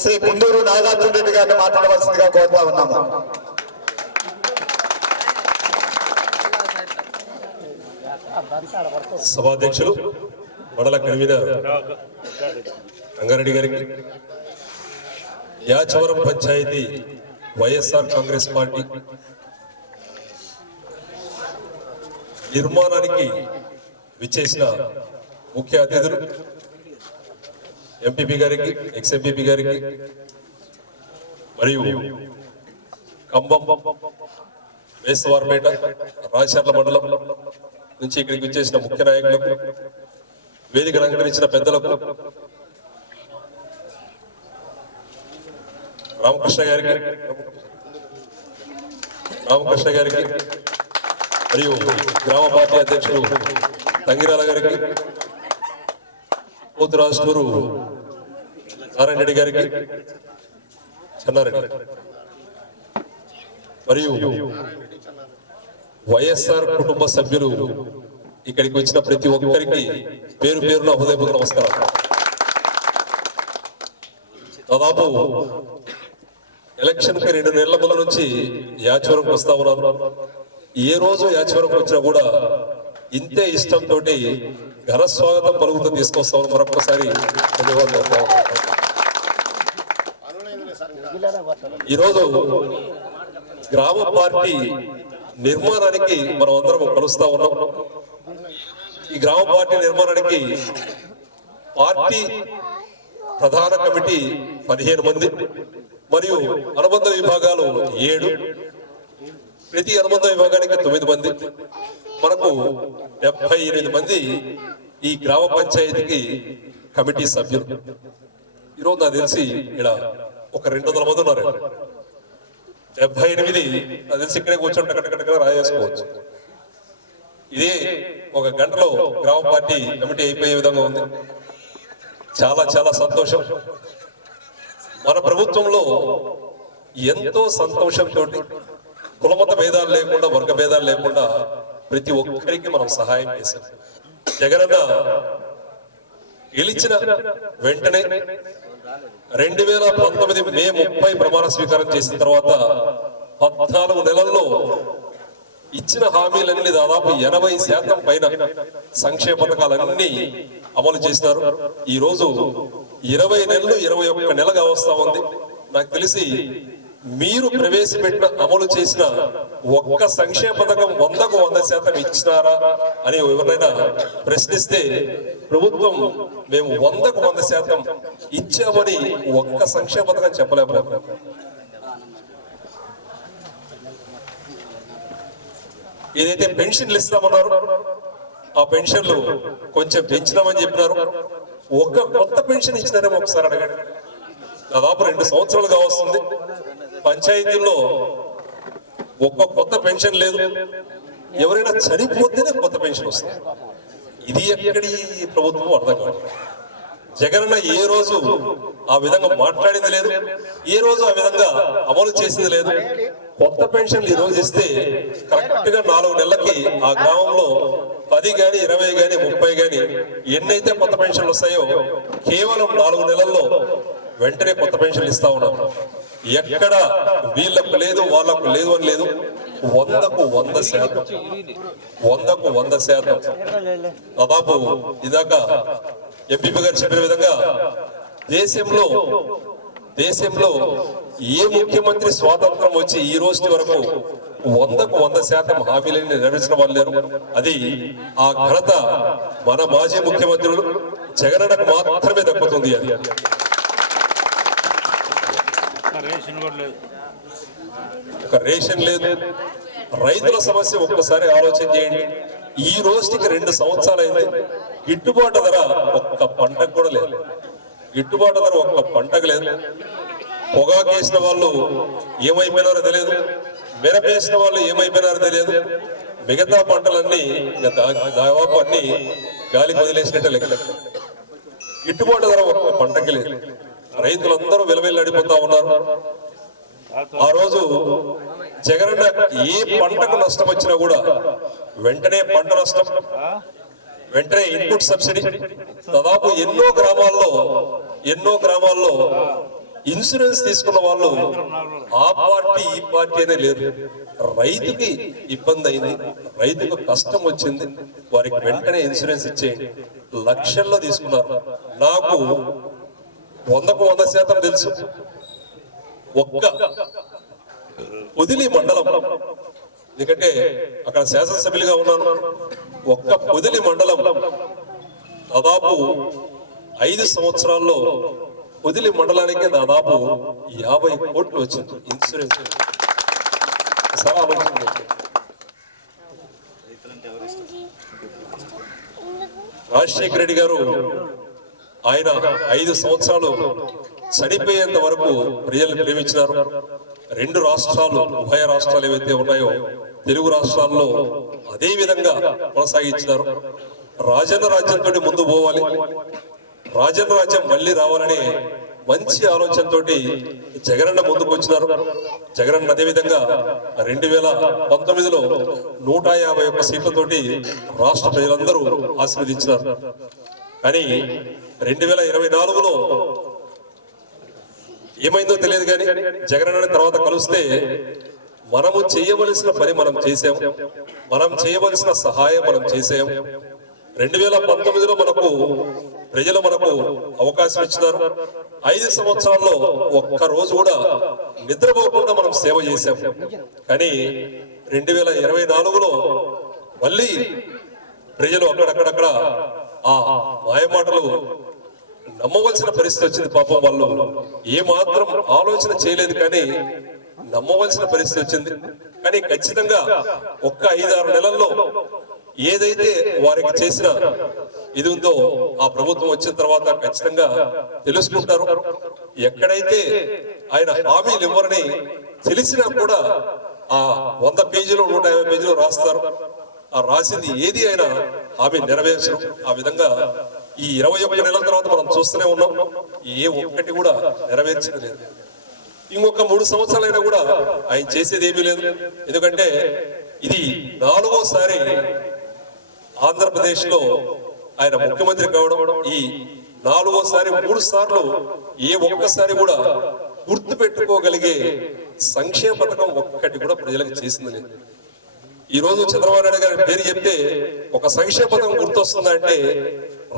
శ్రీ కుందూరు నాగార్జున రెడ్డి గారిని మాట్లాడవలసిందిగా కోరుతా ఉన్నాము. సభాధ్యక్షులు మండల కన్వీనర్ రంగారెడ్డి గారికి, యాచవరం పంచాయతీ వైఎస్ఆర్ కాంగ్రెస్ పార్టీ నిర్మాణానికి విచ్చేసిన ముఖ్య అతిథులు ఎంపీపీ గారికి, ఎక్స్ఎంపీపీ గారికి, మరియు కంబం, వేసవారపేట, రాజశర్ల మండలం నుంచి ఇక్కడికి విచ్చేసిన ముఖ్య నాయకులకు, వేదిక అలంకరించిన పెద్దలకు, రామకృష్ణ గారికి మరియు గ్రామ పార్టీ అధ్యక్షులు తంగిరాల గారికి, పోతురాజునూరు నారాయణ రెడ్డి గారికి, చెన్నారెడ్డి మరియు వైఎస్ఆర్ కుటుంబ సభ్యులు ఇక్కడికి వచ్చిన ప్రతి ఒక్కరికి పేరు పేరున హృదయపూర్వక నమస్కారం. దాదాపు ఎలక్షన్ కి 2 నెలల ముందు నుంచి యాచవరంకి వస్తా ఉన్నాను. ఏ రోజు యాచవరంకి వచ్చినా కూడా ఇంతే ఇష్టంతో ఘన స్వాగతం పలుకుతూ తీసుకొస్తా ఉన్నాం. మరొకసారి ధన్యవాదాలు. ఈరోజు గ్రామ పార్టీ నిర్మాణానికి మనం అందరం కలుస్తా ఉన్నాం. ఈ గ్రామ పార్టీ నిర్మాణానికి పార్టీ ప్రధాన కమిటీ 15 మంది, మరియు అనుబంధ విభాగాలు 7, ప్రతి అనుబంధ విభాగానికి 9 మంది, మనకు 78 మంది ఈ గ్రామ పంచాయతీకి కమిటీ సభ్యులు. ఈరోజు నాకు తెలిసి ఇక్కడ ఒక 200 మంది ఉన్నారు. 78 నాకు తెలిసి ఇక్కడే కూర్చొని టక్కడక్కడ రాయేసుకోవచ్చు. ఇదే ఒక గంటలో గ్రామ పార్టీ కమిటీ అయిపోయే విధంగా ఉంది. చాలా చాలా సంతోషం. మన ప్రభుత్వంలో ఎంతో సంతోషంతో కులమత భేదాలు లేకుండా, వర్గ భేదాలు లేకుండా ప్రతి ఒక్కరికి మనం సహాయం చేశాం. జగనన్న గెలిచిన వెంటనే 2019 మే 30 ప్రమాణ స్వీకారం చేసిన తర్వాత 14 నెలల్లో ఇచ్చిన హామీలన్నీ దాదాపు 80% పైన సంక్షేమ పథకాలన్నీ అమలు చేసినారు. ఈ రోజు 20 నెలలు 21 నెలగా వస్తా ఉంది. నాకు తెలిసి మీరు ప్రవేశపెట్టిన అమలు చేసిన ఒక్క సంక్షేమ పథకం 100కు 100% ఇచ్చినారా అని ఎవరైనా ప్రశ్నిస్తే ప్రభుత్వం మేము 100కు 100% ఇచ్చామని ఒక్క సంక్షేమ పథకం చెప్పలేకపోతున్నాం. ఏదైతే పెన్షన్లు ఇస్తామన్నారు ఆ పెన్షన్లు కొంచెం పెంచినామని చెప్పినారు. ఒక్క కొత్త పెన్షన్ ఇచ్చినారేమో ఒకసారి అడగండి. దాదాపు 2 సంవత్సరాలుగా వస్తుంది. పంచాయతీల్లో ఒక్క కొత్త పెన్షన్ లేదు. ఎవరైనా చనిపోతేనే కొత్త పెన్షన్ వస్తుంది. ఇది ఎక్కడి ప్రభుత్వం అర్థం కాదు. జగనన్న ఏ రోజు ఆ విధంగా మాట్లాడింది లేదు, ఏ రోజు ఆ విధంగా అమలు చేసింది లేదు. కొత్త పెన్షన్లు ఈ రోజు ఇస్తే కరెక్ట్ గా 4 నెలలకి ఆ గ్రామంలో 10 గాని 20 గాని 30 గాని ఎన్నైతే కొత్త పెన్షన్లు వస్తాయో కేవలం 4 నెలల్లో వెంటనే కొత్త పెన్షన్లు ఇస్తా ఉన్నాం. ఎక్కడ వీళ్ళకు లేదు వాళ్ళకు లేదు అని లేదు. 100కు 100%, 100కు 100%. దాదాపు ఇదాకా ఎంపీ గారు చెప్పిన విధంగా దేశంలో ఏ ముఖ్యమంత్రి స్వాతంత్రం వచ్చి ఈ రోజు వరకు 100కు 100% హామీలని నెరవేర్చిన వాళ్ళు లేరు. అది ఆ ఘనత మన మాజీ ముఖ్యమంత్రులు జగనన్నకు మాత్రమే దక్కుతుంది. అది ఒక రేషన్ లేదు. రైతుల సమస్య ఒక్కసారి ఆలోచన చేయండి. ఈ రోజుకి 2 సంవత్సరాలు అయింది. గిట్టుబాటు ధర ఒక్క పంటకు కూడా లేదు. గిట్టుబాటు ధర ఒక్క పంటకు లేదు. పొగాకు వేసిన వాళ్ళు ఏమైపోయినారో తెలియదు, మిరప వేసిన వాళ్ళు ఏమైపోయినారో తెలియదు. మిగతా పంటలన్నీ దాదాపు అన్ని గాలికి వదిలేసినట్టే లెక్క. గిట్టుబాటు ధర ఒక్క పంటకి లేదు. రైతులందరూ విలవిల్లాడిపోతా ఉన్నారు. ఆ రోజు జగనన్న ఏ పంటకు నష్టం వచ్చినా కూడా వెంటనే పంట నష్టం, వెంటనే ఇన్పుట్ సబ్సిడీ. దాదాపు ఎన్నో గ్రామాల్లో ఇన్సూరెన్స్ తీసుకున్న వాళ్ళు ఆ పార్టీ ఈ పార్టీ అనే లేదు. రైతుకి ఇబ్బంది అయింది, రైతుకు కష్టం వచ్చింది, వారికి వెంటనే ఇన్సూరెన్స్ ఇచ్చేయండి. లక్షల్లో తీసుకున్నారు. నాకు 100కు 100% తెలుసు. ఒక్క పొదిలి మండలం, ఎందుకంటే అక్కడ శాసనసభ్యులుగా ఉన్నాను. ఒక్క పొదిలి మండలం దాదాపు 5 సంవత్సరాల్లో పొదిలి మండలానికి దాదాపు 50 కోట్లు వచ్చింది ఇన్సూరెన్స్. రాజశేఖర రెడ్డి గారు ఆయన 5 సంవత్సరాలు చనిపోయేంత వరకు ప్రజలను ప్రేమించినారు. 2 రాష్ట్రాలు, ఉభయ రాష్ట్రాలు ఏవైతే ఉన్నాయో తెలుగు రాష్ట్రాల్లో అదే విధంగా కొనసాగించినారు. రాజన్న రాజ్యంతో ముందు పోవాలి, రాజన్న రాజ్యం మళ్ళీ రావాలనే మంచి ఆలోచనతో జగనన్న ముందుకు వచ్చినారు. జగనన్న అదే విధంగా 2019లో 151 సీట్లతోటి రాష్ట్ర ప్రజలందరూ ఆశీర్వదించినారు. కానీ 2024లో ఏమైందో తెలియదు. కానీ జగనన్న తర్వాత కలిస్తే మనము చేయవలసిన పని మనం చేసాం, మనం చేయవలసిన సహాయం మనం చేసాం. 2019లో ప్రజలు మనకు అవకాశం ఇచ్చినారు. 5 సంవత్సరాల్లో ఒక్క రోజు కూడా నిద్రపోకుండా మనం సేవ చేశాం. కానీ 2024లో మళ్ళీ ప్రజలు అక్కడక్కడ ఆ మాయమాటలు నమ్మవలసిన పరిస్థితి వచ్చింది. పాపం వాళ్ళు ఏమాత్రం ఆలోచన చేయలేదు, కానీ నమ్మవలసిన పరిస్థితి వచ్చింది. కానీ ఖచ్చితంగా ఒక్క 5-6 నెలల్లో ఏదైతే వారికి చేసిన ఇది ఉందో ఆ ప్రభుత్వం వచ్చిన తర్వాత ఖచ్చితంగా తెలుసుకుంటారు. ఎక్కడైతే ఆయన హామీలు ఇవ్వరని తెలిసినా కూడా ఆ 100 పేజీలు 150 పేజీలు రాస్తారు. ఆ రాసింది ఏది అయినా హామీ నెరవేర్చడం. ఆ విధంగా ఈ 21 నెలల తర్వాత మనం చూస్తూనే ఉన్నాం, ఏ ఒక్కటి కూడా నెరవేర్చింది లేదు. ఇంకొక 3 సంవత్సరాలైనా కూడా ఆయన చేసేది ఏమీ లేదు. ఎందుకంటే ఇది 4వసారి ఆంధ్రప్రదేశ్ లో ఆయన ముఖ్యమంత్రి కావడం. ఈ 4వసారి 3 సార్లు ఏ ఒక్కసారి కూడా గుర్తు పెట్టుకోగలిగే సంక్షేమ పథకం ఒక్కటి కూడా ప్రజలకు చేసింది లేదు. ఈ రోజు చంద్రబాబు నాయుడు గారి పేరు చెప్తే ఒక సంక్షేమ పథకం గుర్తొస్తుందంటే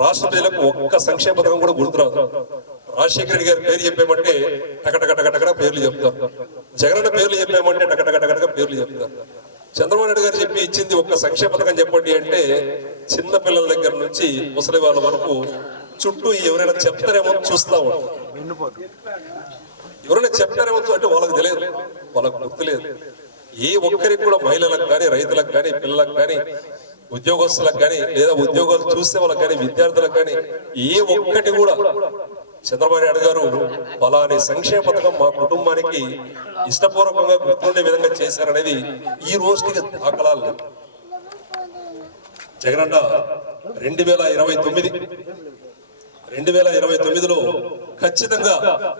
రాష్ట్ర ప్రజలకు ఒక్క సంక్షేమ పథకం కూడా గుర్తురాదు. రాజశేఖర రెడ్డి గారి పేరు చెప్పామంటే టకటకటకటక పేర్లు చెప్తారు. జగనన్న పేర్లు చెప్పామంటే టకటకటకటక పేర్లు చెప్తారు. చంద్రబాబు నాయుడు గారు చెప్పి ఇచ్చింది ఒక్క సంక్షేమ పథకం చెప్పండి అంటే చిన్న పిల్లల దగ్గర నుంచి ముసలి వాళ్ళ వరకు చుట్టూ ఎవరైనా చెప్తారేమో చూస్తా ఉంటారు. ఎవరైనా చెప్తారేమో అంటే వాళ్ళకి తెలియదు, వాళ్ళకు గుర్తులేదు. ఏ ఒక్కరికి కూడా మహిళలకు కానీ, రైతులకు కానీ, పిల్లలకు కానీ, ఉద్యోగస్తులకు కానీ, లేదా ఉద్యోగాలు చూస్తే వాళ్ళకి కానీ, విద్యార్థులకు కానీ ఏ ఒక్కటి కూడా చంద్రబాబు నాయుడు గారు పలాని సంక్షేమ పథకం మా కుటుంబానికి ఇష్టపూర్వకంగా గుర్తుండే విధంగా చేశారనేది ఈ రోజుకి దాఖలాలు లేవు. జగనన్న 2029లో ఖచ్చితంగా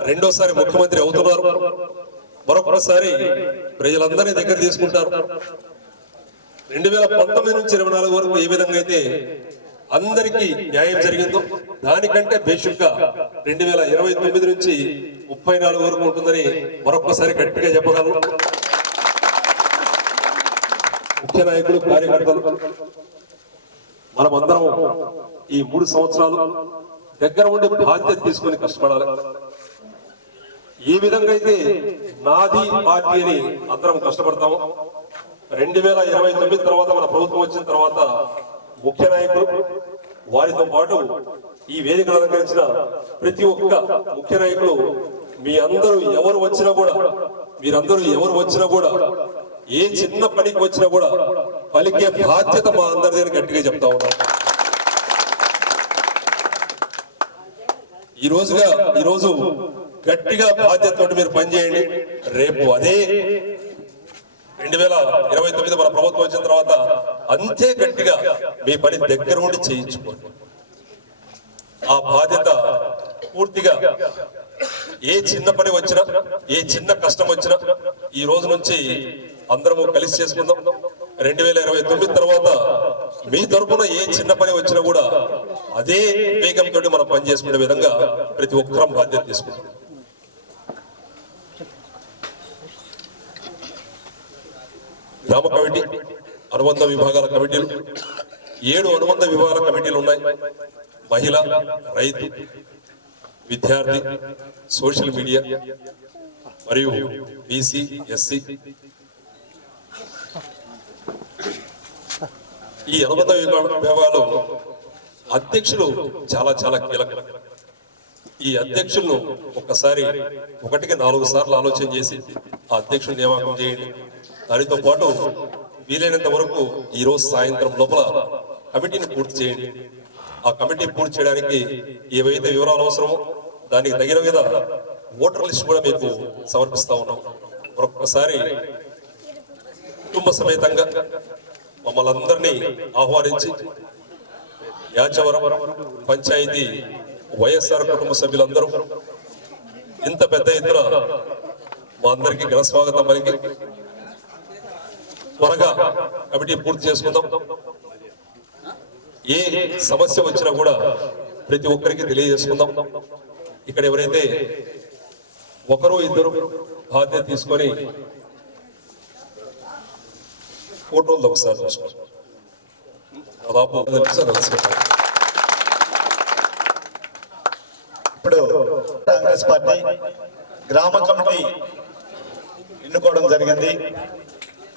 2వసారి ముఖ్యమంత్రి అవుతున్నారు. మరొకసారి ప్రజలందరినీ దగ్గర తీసుకుంటారు. 2019 నుంచి 24 వరకు ఏ విధంగా అయితే అందరికీ న్యాయం జరిగిందో దానికంటే బేసిక్గా 2029 నుంచి 34 వరకు ఉంటుందని మరొకసారి గట్టిగా చెప్పగలను. ముఖ్య నాయకులు, కార్యకర్తలు మనమందరం ఈ 3 సంవత్సరాలు దగ్గర ఉండి బాధ్యత తీసుకొని కష్టపడాలి. ఏ విధంగా అయితే నాది పార్టీ అని అందరం కష్టపడతాము. 2029 తర్వాత మన ప్రభుత్వం వచ్చిన తర్వాత ముఖ్య నాయకులు వారితో పాటు ఈ వేదికను అలంకరించిన ప్రతి ఒక్క ముఖ్య నాయకులు మీరందరూ ఎవరు వచ్చినా కూడా ఏ చిన్న పనికి వచ్చినా కూడా పలికే బాధ్యత మా అందరిది అని గట్టిగా చెప్తా ఉన్నాం. ఈరోజు గట్టిగా బాధ్యతతో మీరు పనిచేయండి. రేపు అదే 2029 మన ప్రభుత్వం వచ్చిన తర్వాత అంతే గట్టిగా మీ పని దగ్గర ఉండి చేయించుకోండి. ఆ బాధ్యత పూర్తిగా ఏ చిన్న పని వచ్చినా, ఏ చిన్న కష్టం వచ్చినా ఈ రోజు నుంచి అందరము కలిసి చేసుకుందాం. 2029 తర్వాత మీ తరపున ఏ చిన్న పని వచ్చినా కూడా అదే వేగంతో మనం పని చేసుకునే విధంగా ప్రతి ఒక్కరం బాధ్యత తీసుకుంటాం. గ్రామ కమిటీ, అనుబంధ విభాగాల కమిటీలు, 7 అనుబంధ విభాగాల కమిటీలు ఉన్నాయి. మహిళ, రైతు, విద్యార్థి, సోషల్ మీడియా మరియు బీసీ, ఎస్సీ. ఈ అనుబంధ విభాగాలు అధ్యక్షులు చాలా చాలా కీలకం. ఈ అధ్యక్షులను ఒక్కసారి 1కి 4 సార్లు ఆలోచన చేసి ఆ అధ్యక్షులు నియామకం చేయండి. దానితో పాటు వీలైనంత వరకు ఈ రోజు సాయంత్రం లోపల కమిటీని పూర్తి చేయండి. ఆ కమిటీ పూర్తి చేయడానికి ఏవైతే వివరాలు అవసరమో దానికి తగిన మీద ఓటర్ లిస్ట్ కూడా మీకు సమర్పిస్తా ఉన్నాం. మరొకసారి కుటుంబ సమేతంగా మమ్మల్ని అందరినీ ఆహ్వానించి యాచవరం పంచాయతీ వైఎస్ఆర్ కుటుంబ సభ్యులందరూ ఇంత పెద్ద ఎత్తున మా అందరికీ ఘన స్వాగతం పలికి త్వరగా కమిటీ పూర్తి చేసుకుందాం. ఏ సమస్య వచ్చినా కూడా ప్రతి ఒక్కరికి తెలియజేసుకుందాం. ఇక్కడ ఎవరైతే 1-2 బాధ్యత తీసుకొని ఫోటోలు ఒకసారి చూసుకోండి. దాదాపు ఇప్పుడు కాంగ్రెస్ పార్టీ గ్రామ కమిటీ ఎన్నుకోవడం జరిగింది.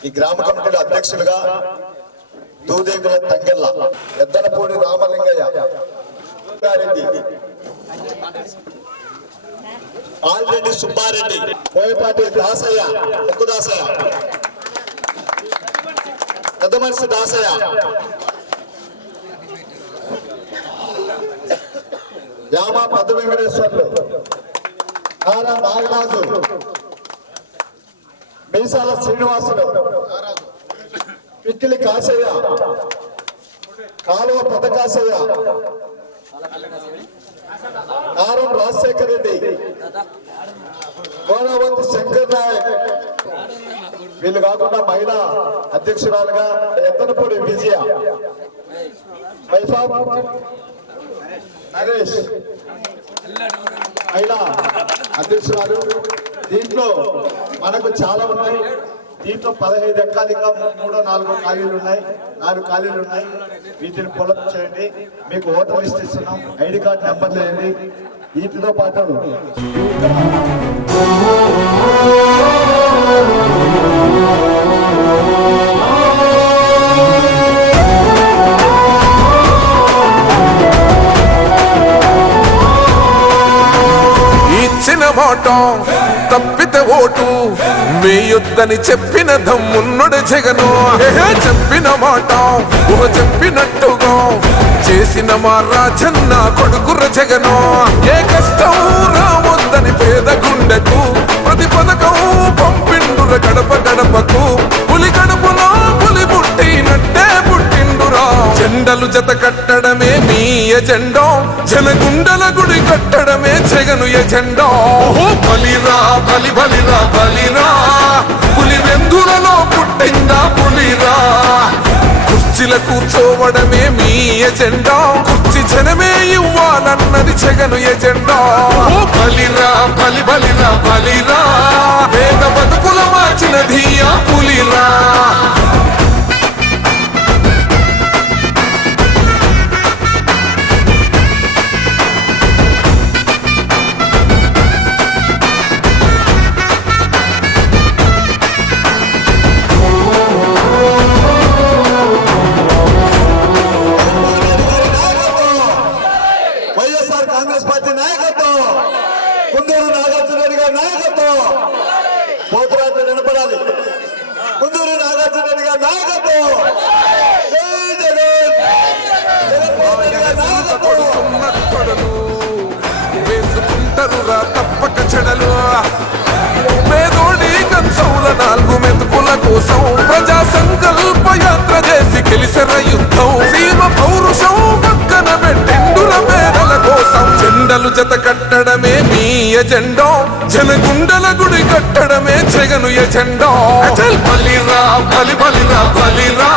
ఈ గ్రామ కమిటీలో అధ్యక్షులుగా దూదేకుల తంగెల్ల, ఎద్దనపూడి రామలింగయ్య, గారెడ్డి, ఆల్రెడ్డి సుబ్బారెడ్డి, పోయపాటి దాసయ్య, ముక్కు దాసయ్య, పెద్ద మనిషి దాసయ్య, యామ పెద్ద వెంకటేశ్వర్లు, నారా నాగరాజు, మీసాల శ్రీనివాసులు, పిక్కిలి కాసయ్య, కాలువ పెద్ద కాసయ్య, కారం రాజశేఖర రెడ్డి, గోదావతి శంకర్ నాయక్, వీళ్ళు కాకుండా మహిళా అధ్యక్షురాలుగా ఎత్తనపూడి విజయ, నరేష్ మహిళా అధ్యక్షురాలు. దీంట్లో మనకు చాలా ఉన్నాయి. దీంట్లో 15 ఎకరాలు ఇంకా 3-4 ఖాళీలు ఉన్నాయి, 4 ఖాళీలు ఉన్నాయి. వీటిని పొలం చేయండి. మీకు ఓటర్ లిస్ట్ ఇస్తున్నాం, ఐడి కార్డు నెంబర్లు వేయండి. వీటితో పాటు ఇచ్చిన మాట తప్పితే ఓటు వేయొద్దని చెప్పిన దమ్మున్నడు జగను. చెప్పిన మాట చెప్పినట్టుగా చేసిన మా రాజన్న కొడుకుర జగను. ఏ కష్టం రావద్దని పేద గుండెకు ప్రతి పథకం పంపిండుర గడప గడపకు. పులి గడపలో పులి పుట్టినట్టే పుట్టిండురా. జెండలు జత కట్టడమే మీ ఎజెండా, జనగుండల గుడి కట్టడమే జగను ఎజెండా. బలిరా బలి బలిరా బలిరా, పులి వెందులలో పుట్టిందా పులిరా. కుర్చీల కూర్చోవడమే మీ ఎజెండా, కుర్చీ జనమే ఇవ్వాలన్నది జగను ఎజెండా. బలిరా బలి బలిరా బలిరా, పేద బతుకుల మార్చినది ఆ పులిరా. వైఎస్ఆర్ కాంగ్రెస్ పార్టీ నాయకత్వం, కుందూరు నాగార్జున రెడ్డి గారి నాయకత్వం, పోతురాజు నిలబడాలి. కుందూరు నాగార్జున రెడ్డి గారి నాయకత్వం, జై జగన్, జగన్మోహన్ రెడ్డి గారి నాయకత్వం. వేసుకుంటారురా తప్పక చెడలు. పేదోడి కంచౌల 4 మెతుకుల కోసం ప్రజా సంకల్ప యాత్ర చేసి గెలిసిన యుద్ధం. సీమ పౌరుషం పక్కన పెట్టిండుర పేదల కోసం. జెండలు జత కట్టడమే మీ ఎజెండా, జనగుండల గుడి కట్టడమే జగను ఎజెండా. బలిరా బలి బలిరా బలిరా,